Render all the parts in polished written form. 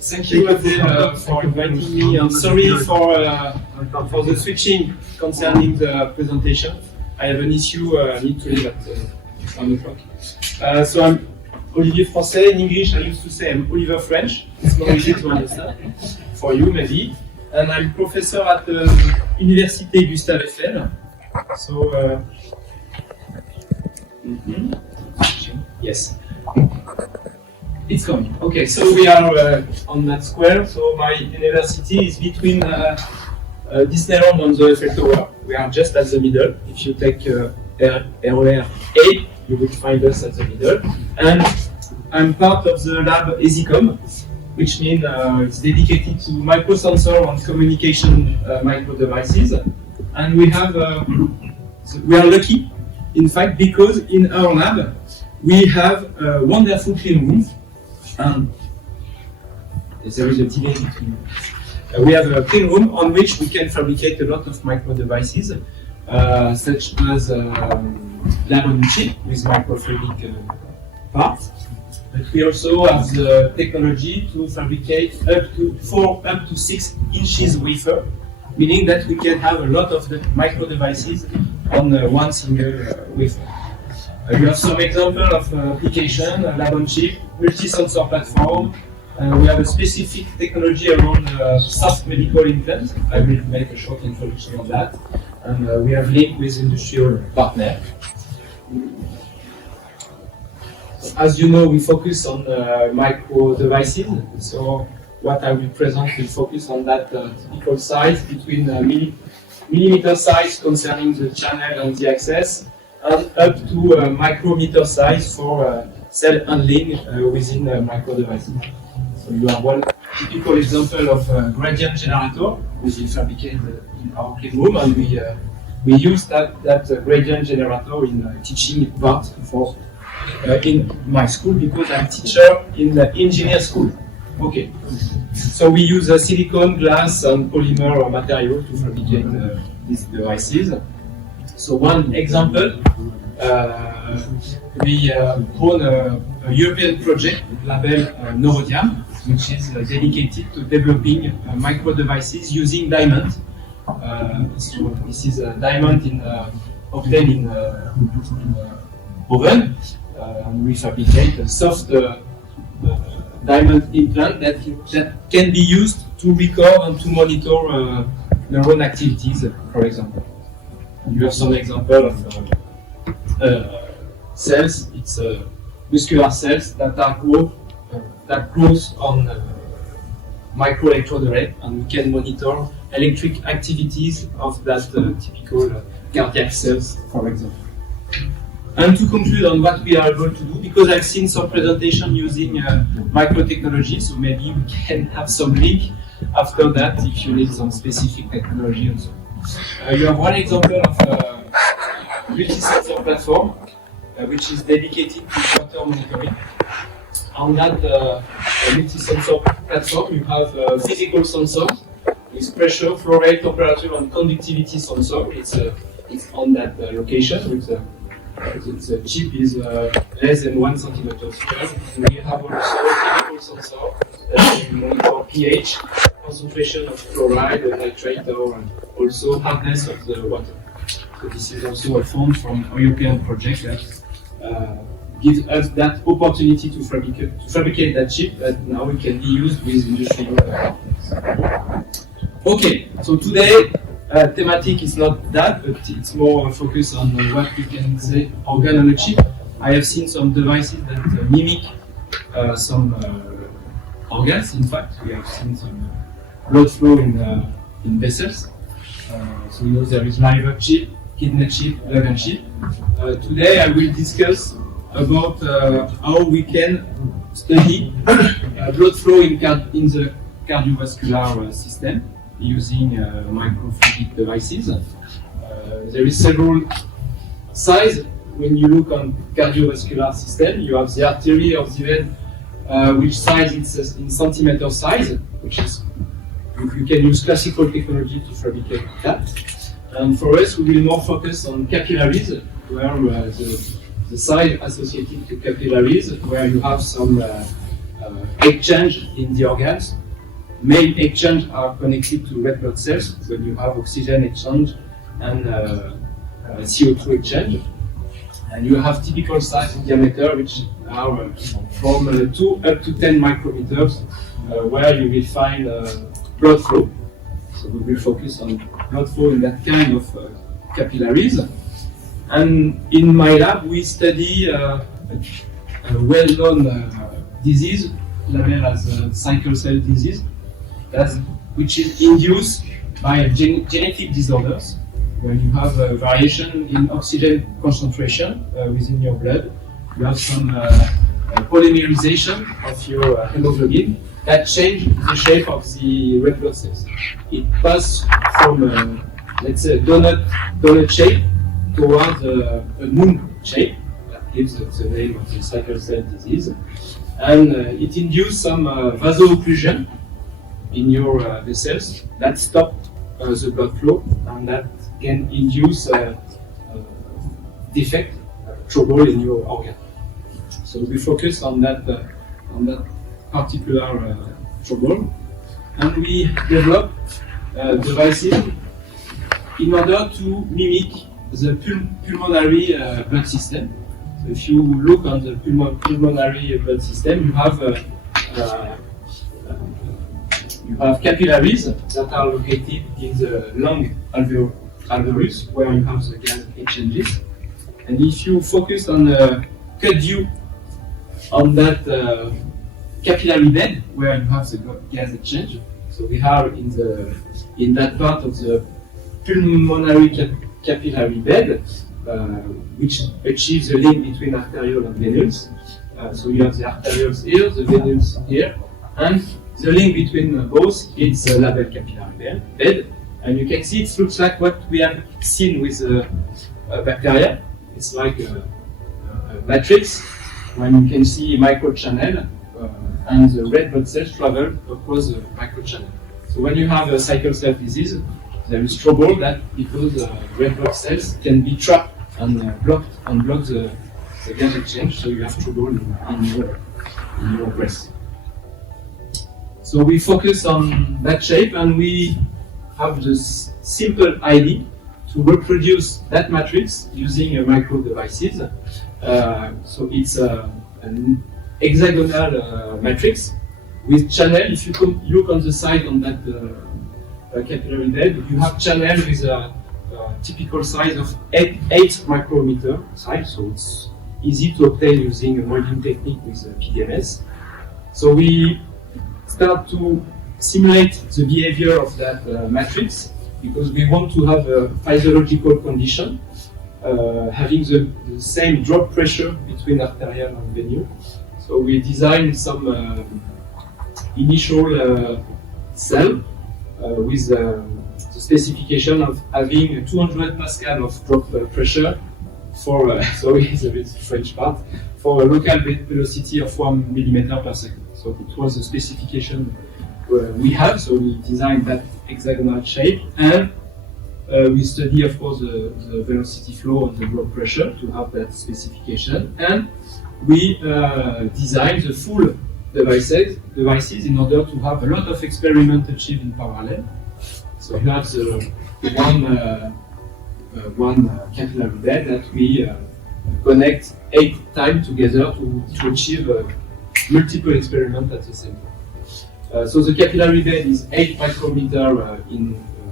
Thank you, Adele, for inviting me. I'm sorry for the switching concerning the presentation. I have an issue, I need to leave at 1 o'clock. So I'm Olivier Français. In English, I used to say I'm Oliver French. It's more easy to understand, for you maybe. And I'm professor at the Université Gustave Eiffel. So, yes. It's coming. Okay, so we are on that square. So my university is between Disneyland and the Eiffel Tower. We are just at the middle. If you take RER A, you will find us at the middle. And I'm part of the lab ESICOM, which means it's dedicated to microsensor and communication micro devices. And we have, we are lucky, in fact, because in our lab we have a wonderful clean room. And there is a delay between. We have a clean room on which we can fabricate a lot of micro devices, such as lab-on-chip with microfluidic parts. But we also have the technology to fabricate up to 6 inches wafer, meaning that we can have a lot of the micro devices on one single wafer. You have some example of application, lab-on-chip, multi-sensor platform. We have a specific technology around soft medical implants. I will make a short introduction on that. And we have linked with industrial partner. As you know, we focus on micro devices. So what I will present will focus on that typical size between millimeter size concerning the channel and the access, and up to micrometer size for cell handling within micro devices. So you have one typical example of a gradient generator, which is fabricated in our clean room, and we use that gradient generator in teaching part for in my school, because I'm teacher in the engineer school. Okay, so we use silicon, glass, and polymer material to fabricate these devices. So one example, we own a European project labeled Rheology, which is dedicated to developing micro devices using diamond. So this is a diamond obtained in oven, and we fabricate a soft diamond implant that can be used to record and to monitor neuron activities, for example. You have some example of cells. It's muscular cells that are grows on microelectrode array, and we can monitor electric activities of that typical cardiac cells, for example. And to conclude on what we are able to do, because I've seen some presentation using microtechnology, so maybe we can have some link after that if you need some specific technology also. You have one example of a multi-sensor platform, which is dedicated to water monitoring. On that multi-sensor platform, you have physical sensors with pressure, flow rate, temperature, and conductivity sensor. It's on that location. With the chip is less than 1 centimeter square. And we have also chemical sensor that can monitor pH, concentration of chloride, nitrator, and also hardness of the water. So this is also a fund from a European project that gives us that opportunity to fabricate that chip that now it can be used with industrial partners. Okay, so today thematic is not that, but it's more focused on what we can say organ on a chip. I have seen some devices that mimic some organs. In fact, we have seen some blood flow in vessels. So you know there is liver chip, kidney chip, lung chip. Today I will discuss about how we can study blood flow in the cardiovascular system using microfluidic devices. There is several sizes. When you look on cardiovascular system, you have the artery of the vein, which size it's in centimeter size, which is you can use classical technology to fabricate that. And for us, we will more focus on capillaries, where the size associated to capillaries, where you have some exchange in the organs. Main exchange are connected to red blood cells when you have oxygen exchange and CO2 exchange. And you have typical size in diameter, which are from 2 up to 10 micrometers, where you will find blood flow. So we will focus on blood flow in that kind of capillaries. And in my lab, we study a well-known disease, labeled as sickle cell disease, which is induced by genetic disorders, when you have a variation in oxygen concentration within your blood. You have some polymerization of your hemoglobin that change the shape of the red blood cells. It passes from, let's say, a donut shape towards a moon shape. That gives the name of the sickle cell disease. And it induces some vasoocclusion in your vessels that stop the blood flow, and that can induce defect, trouble in your organ. So we focus on that particular trouble, and we develop devices in order to mimic the pulmonary blood system. So if you look on the pulmonary blood system, you have capillaries that are located in the lung alveolus, where you have the gas exchanges. And if you focus on a cut view on that capillary bed where you have the gas exchange, so we are in that part of the pulmonary capillary bed, which achieves the link between arteriole and venous. So you have the arterioles here, the venous here, and the link between both is the labeled capillary bed. And you can see it looks like what we have seen with bacteria. It's like a matrix when you can see microchannel and the red blood cells travel across the microchannel. So when you have a sickle cell disease, there is trouble that because red blood cells can be trapped and block the gas exchange, so you have trouble in your breast. So we focus on that shape, and we have this simple idea to reproduce that matrix using micro devices. So it's an hexagonal matrix with channel. If you look on the side on that capillary bed, you have channel with a typical size of 8 micrometer size, so it's easy to obtain using a molding technique with PDMS. So we start to simulate the behavior of that matrix, because we want to have a physiological condition, having the same drop pressure between arterial and venous. So we design some initial cell with the specification of having 200 Pascal of drop pressure for, sorry, it's a bit French part, for a local velocity of 1 millimeter per second. So it was a specification we have, so we designed that hexagonal shape, and we study, of course, the velocity flow and the drop pressure to have that specification, and we design the full devices in order to have a lot of experiments achieved in parallel. So you have the one capillary bed that we connect 8 times together to achieve multiple experiments at the same time. So the capillary bed is 8 micrometer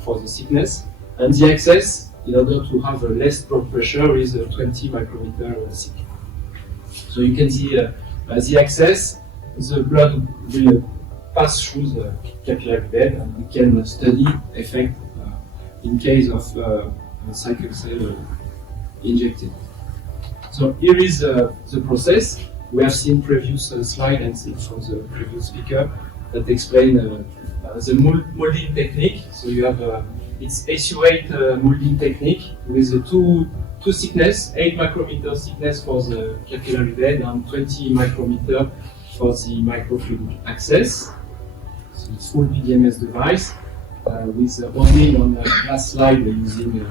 for the thickness, and the axis, in order to have a less drop pressure, is 20 micrometer thick. So you can see the axis, the blood will pass through the capillary bed, and we can study effect in case of sickle cell injected. So here is the process. We have seen previous slide and seen from the previous speaker that explain the molding technique. So you have it's SU8 molding technique with the two thickness, 8 micrometer thickness for the capillary bed and 20 micrometer for the microfluidic access. So it's full PDMS device with bonding on a glass slide using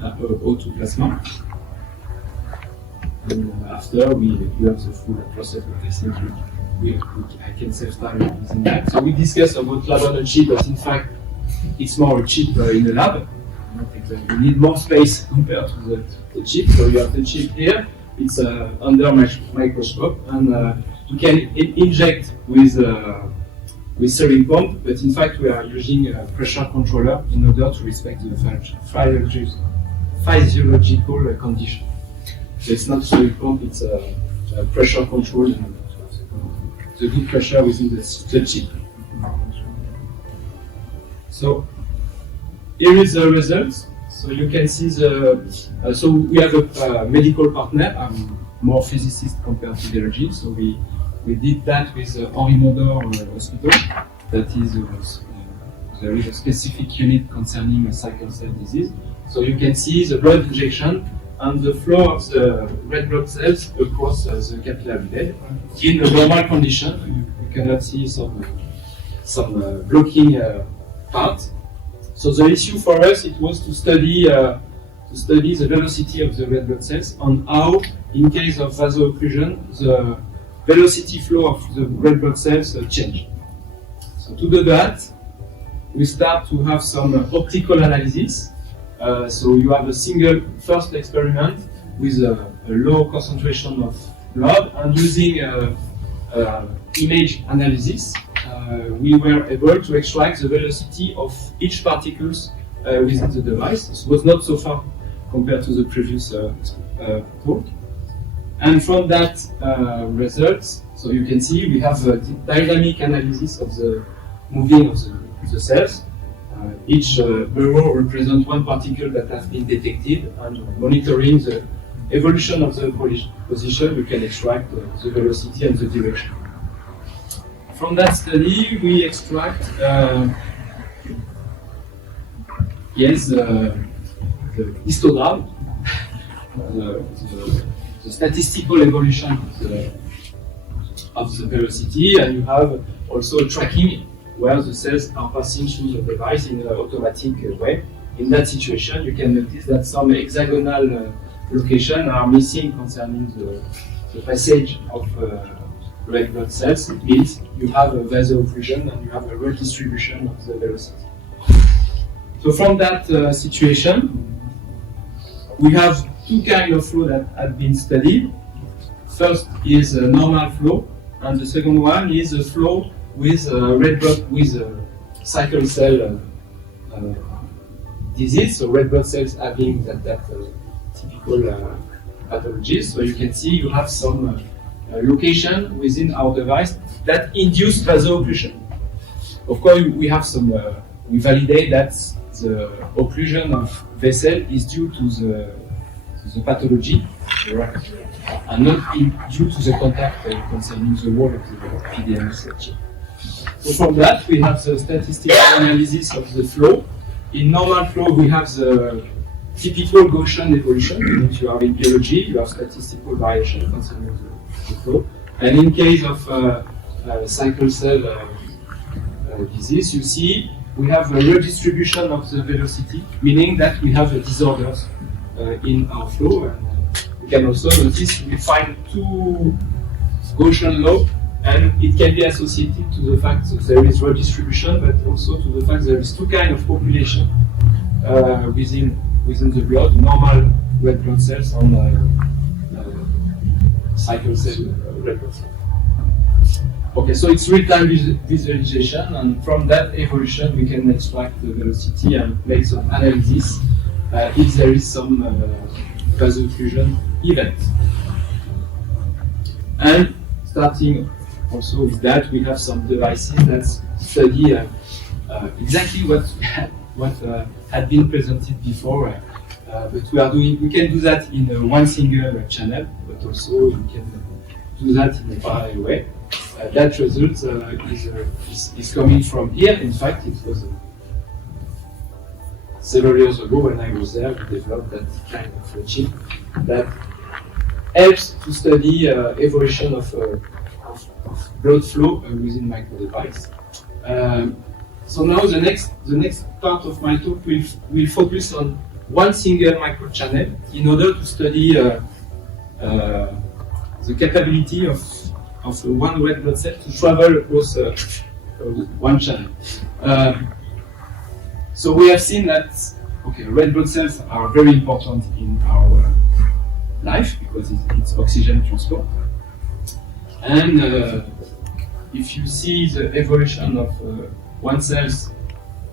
O2 plasma. And after you have the full process of testing. I can save time using that. So we discussed about lab on a chip, but in fact, it's more a chip in the lab. You need more space compared to the chip. So you have the chip here. It's under microscope, and you can inject with syringe pump. But in fact, we are using a pressure controller in order to respect the physiological condition. So it's not syringe pump; it's a pressure control, and the good pressure within the chip. So here is the results. So you can see so we have a medical partner. I'm more physicist compared to biology. So we did that with Henri Mondor Hospital. That is there is a specific unit concerning sickle cell disease. So you can see the blood injection and the flow of the red blood cells across the capillary bed. In a normal condition, you cannot see some blocking part. So the issue for us, it was to study the velocity of the red blood cells and how, in case of vaso-occlusion, the velocity flow of the red blood cells change. So to do that, we start to have some optical analysis. So you have a single first experiment with a low concentration of blood, and using image analysis, we were able to extract the velocity of each particles within the device. This was not so far compared to the previous talk. And from that results, so you can see we have a dynamic analysis of the moving of the cells. Each arrow represents one particle that has been detected, and monitoring the evolution of the position, you can extract the velocity and the direction. From that study, we extract the histogram, the statistical evolution of the velocity, and you have also tracking where the cells are passing through the device in an automatic way. In that situation, you can notice that some hexagonal locations are missing concerning the passage of red blood cells. It means you have a vaso-occlusion and you have a redistribution of the velocity. So from that situation, we have two kinds of flow that have been studied. First is a normal flow, and the second one is a flow with red blood with sickle cell disease. So red blood cells having that typical pathologies. So you can see you have some location within our device that induce vaso-occlusion. Of course, we have some. We validate that the occlusion of vessel is due to the pathology, and not due to the contact concerning the wall of the PDMS section. So from that, we have the statistical analysis of the flow. In normal flow, we have the typical Gaussian evolution. If you are in biology, you have statistical variation concerning the flow. And in case of sickle cell disease, you see we have a redistribution of the velocity, meaning that we have disorders in our flow. And we can also notice we find two Gaussian laws, and it can be associated to the fact that there is redistribution, but also to the fact there is two kinds of population within the blood: normal red blood cells and sickle cell red blood cells. Okay, so it's real-time visualization, and from that evolution we can extract the velocity and make some analysis if there is some vaso-occlusion event. And starting also with that, we have some devices that study exactly what had been presented before, but we can do that in one single channel, but also we can do that in a parallel way. That result is coming from here. In fact, it was several years ago when I was there, we developed that kind of chip that helps to study evolution of blood flow within micro device. So now the next part of my talk will focus on one single micro channel in order to study the capability of of one red blood cell to travel across one channel. So we have seen that red blood cells are very important in our life because it's oxygen transport. And if you see the evolution of one cells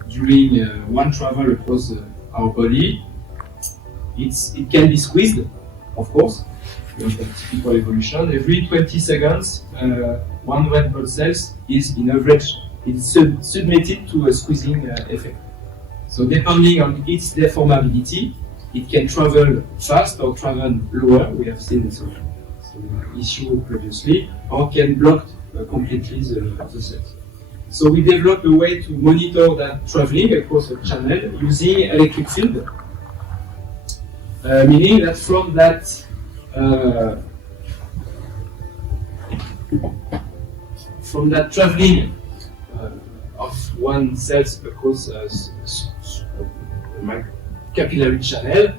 during one travel across our body, it can be squeezed, of course. That's the typical evolution. Every 20 seconds, one red blood cells is, in average, submitted to a squeezing effect. So depending on its deformability, it can travel fast or travel lower. We have seen some issue previously, or can block completely the cells. So we developed a way to monitor that traveling across a channel using electric field, meaning that from that traveling of one cells across a capillary channel,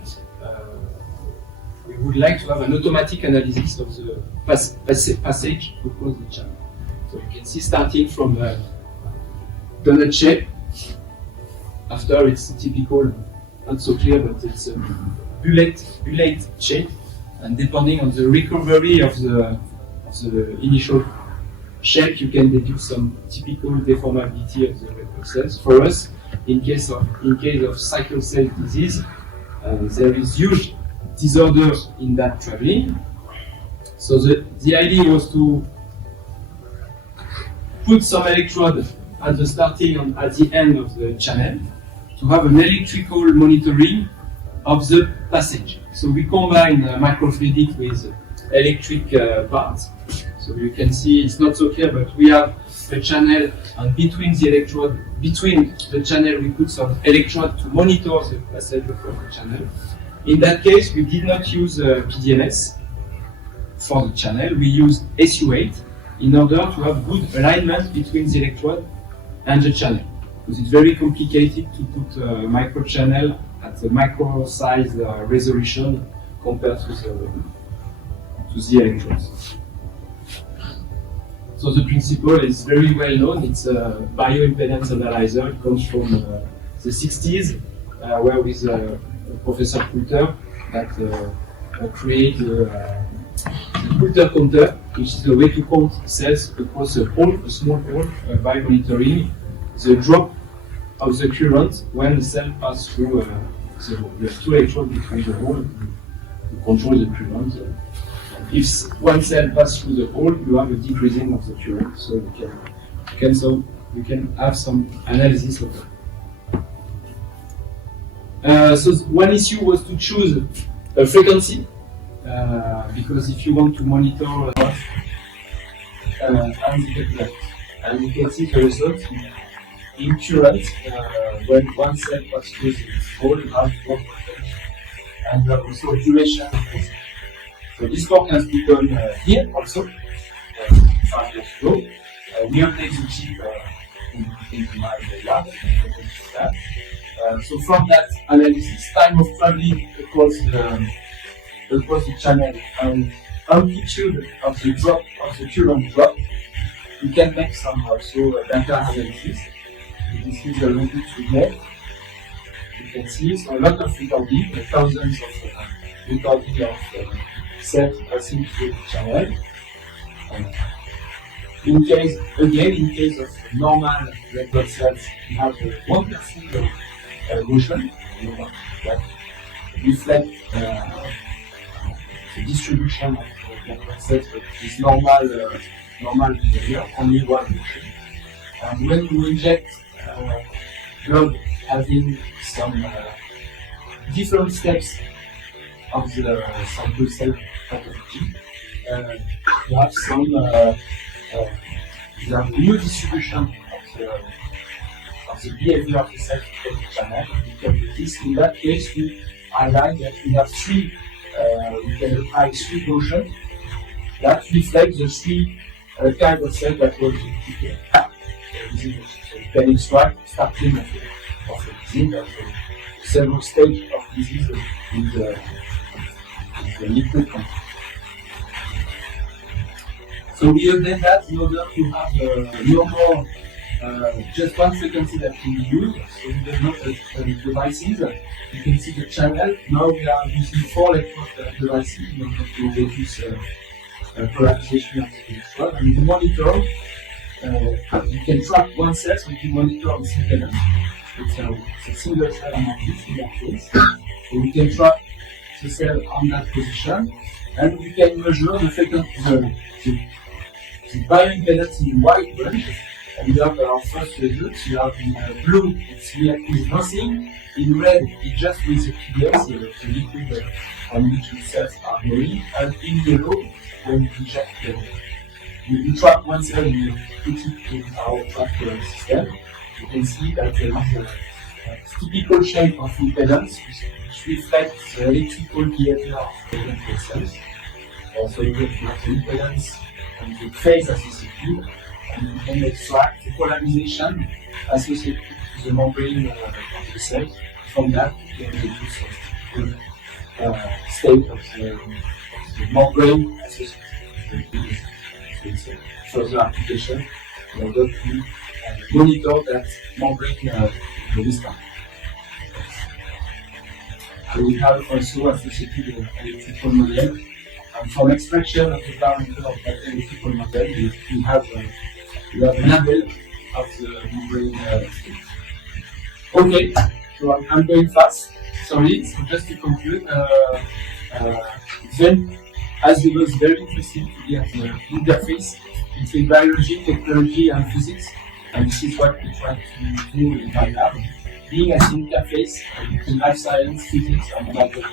we would like to have an automatic analysis of the passage across the channel. So you can see starting from a donut shape, after it's typical, not so clear, but it's a bullet shape, and depending on the recovery of the initial shape, you can deduce some typical deformability of the red blood cells. For us, in case of sickle cell disease, there is huge disorders in that traveling. So the idea was to put some electrode at the starting and at the end of the channel to have an electrical monitoring of the passage. So we combine microfluidic with electric parts. So you can see it's not so clear, but we have a channel, and between the channel we put some electrode to monitor the passage of the channel. In that case, we did not use PDMS for the channel. We used SU8 in order to have good alignment between the electrode and the channel, because it's very complicated to put a micro channel at the micro size resolution compared to the electrodes. So the principle is very well known. It's a bioimpedance analyzer. It comes from the 60s, where with Professor Coulter that created the Coulter counter, which is a way to count cells across a hole, a small hole, by monitoring the drop of the current when the cell passes through the hole. You have two electrodes between the hole to control the current. If one cell passes through the hole, you have a decreasing of the current, so you can have some analysis of that. So one issue was to choose a frequency, because if you want to monitor and you can see the result in current when one cell passes through the hole, you have more voltage, and you have also a duration. So this work has been done here also 5 years ago. We update the chip in my lab. So from that analysis, time of traveling across the channel and amplitude of the drop of the current drop, you can make some also data analysis. This is a little bit today. You can see so a lot of recording, thousands of recording of cells passing through the channel. In case of normal red blood cells, you have 1% motion that reflect the distribution of red blood cells, but this normal behavior, only one motion. And when you inject drug having some different steps of the sample cell pathology, you have some new distribution of the behavior of the cell in the channel. You can do this. In that case, we highlight that we have we can apply 3 motions that reflect the 3 kinds of cells that were detected. So you can extract starting of the disease, of several stages of disease in the liquid content. So we update that in order to have no more just one frequency that can be used. So we develop devices. You can see the channel. Now we are using 4 electrode devices in order to reduce polarization of the electrode. And the monitor, you can track one cell, so you can monitor the impedance. It's a single cell analysis in that case. So we can track the cell on that position, and we can measure the frequency, the bioimpedance in white bunch. And we have our first results. You have in blue, it's nothing. In red, it's just with the PDS, the liquid on which the cells are growing. And in yellow, when you inject you trap one cell and you put it in our track system, you can see that there is a typical shape of impedance which reflects the electrical behavior of the cells. Also, you get the impedance and the phase associated, and you can extract the polarization associated to the membrane of the cell. From that, you can reduce the state of the membrane associated with the so it's a further application in order to monitor that membrane response. So we have also associated electrical model. And from extraction of the parameter of that electrical model, we have a label of the membrane state. Okay, so I'm going fast. Sorry, so just to conclude, then as it was very interesting to be at the interface between biology, technology, and physics, and this is what we try to do in my lab, being at the interface between life science, physics, and biology.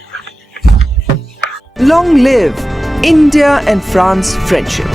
Long live India and France friendship.